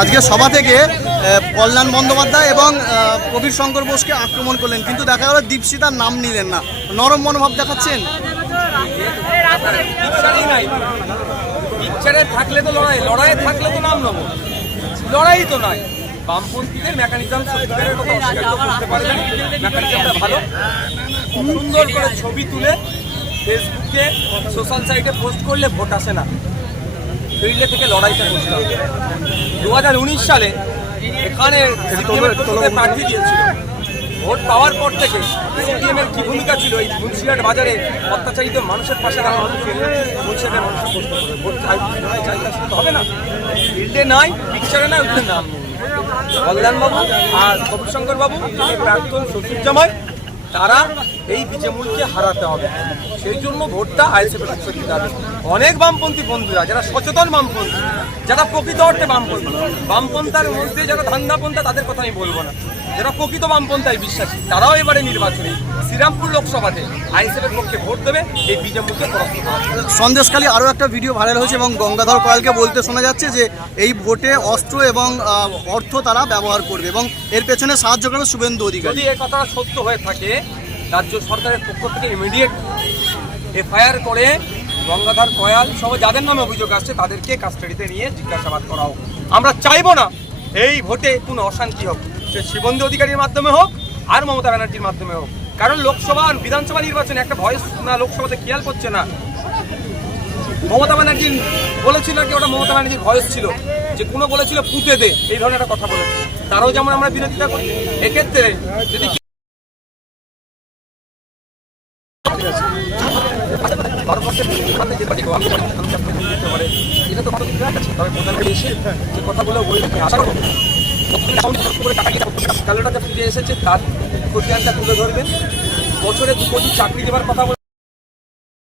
আজকে সভা থেকে কল্যাণ বন্দ্যোপাধ্যায় এবং কবির শঙ্কর বোসকে আক্রমণ করলেন। কিন্তু দেখা গেল দীপশিতার নাম নিলেন না। নরম মনোভাব দেখাচ্ছেন? থাকলে তো লড়াই, লড়াইয়ে থাকলে তো নাম নেব। লড়াই তো নাই বামপন্থীদের মেকানিজম সত্যিকারের কথা করতে পারবে না। ভালো। সুন্দর করে ছবি তুলে ফেসবুকে সোশ্যাল সাইটে পোস্ট করলে ভোট আসে না। ফিল্ডে থেকে লড়াইটা করতে হবে। দু হাজার উনিশ সালে এখানে প্রার্থী দিয়েছিল, ভোট পাওয়ার পর থেকে সিপিএমের কি ভূমিকা ছিল? এই মুন্সিঘাট বাজারে অত্যাচারিত মানুষের পাশে দাঁড়ানো মুন্সিঘাটের মানুষের প্রশ্ন করে ভোট হবে না। ফিল্ডে নাই, পিকচারে নাই ওদের নাম কল্যাণবাবু আর কবিশঙ্কর বাবু তিনি প্রাক্তন শ্বশুর জামাই তারা এই বিজেমূলকে হারাতে হবে। সেই জন্য ভোটটা আইএসএফের হবে। অনেক বামপন্থী বন্ধুরা, যারা সচেতন বামপন্থী, যারা প্রকৃত অর্থে বামপন্থী, বামপন্থার মধ্যে যারা ধান্দাপন্থা, তাদের কথা আমি বলব না। যারা প্রকৃত বামপন্থায় বিশ্বাসী তারাও এবারে নির্বাচনে শ্রীরামপুর লোকসভাতে আইএসএফের পক্ষে ভোট দেবে এই পরাস্ত করার আরও একটা ভিডিও ভাইরাল হয়েছে এবং গঙ্গাধর কয়ালকে বলতে শোনা যাচ্ছে যে এই ভোটে অস্ত্র এবং অর্থ তারা ব্যবহার করবে এবং এর পেছনে সাহায্য করবে শুভেন্দু অধিকারী। যদি এ কথা সত্য হয়ে থাকে রাজ্য সরকারের পক্ষ থেকে ইমিডিয়েট এফআইআর করে গঙ্গাধর কয়াল সহ যাদের নামে অভিযোগ আসছে তাদেরকে কাস্টাডিতে নিয়ে জিজ্ঞাসাবাদ করা হোক আমরা চাইব না এই ভোটে কোনো অশান্তি হোক। সে শিবন্দী অধিকারীর মাধ্যমে হোক আর মমতা ব্যানার্জির মাধ্যমে হোক। কারণ লোকসভা আর বিধানসভা নির্বাচনে একটা ভয়েস না লোকসভাতে খেয়াল করছে না। মমতা ব্যানার্জি বলেছিল কি, ওটা মমতা ব্যানার্জির ভয়েস ছিল। যে কোনো বলেছিল, পুঁতে দে, এই ধরনের একটা কথা বলেছে। তারাও যেমন আমরা বিরোধিতা করি, এক্ষেত্রে যদি ভারতবর্ষের আমি পারি। এটা তো আছে। তবে এসে যে কথাগুলো বলতে আশা করব করে টাকা কালোটা এসেছে, তার খতিয়ানটা তুলে ধরবেন বছরে দু কোটি চাকরি দেওয়ার কথা বলে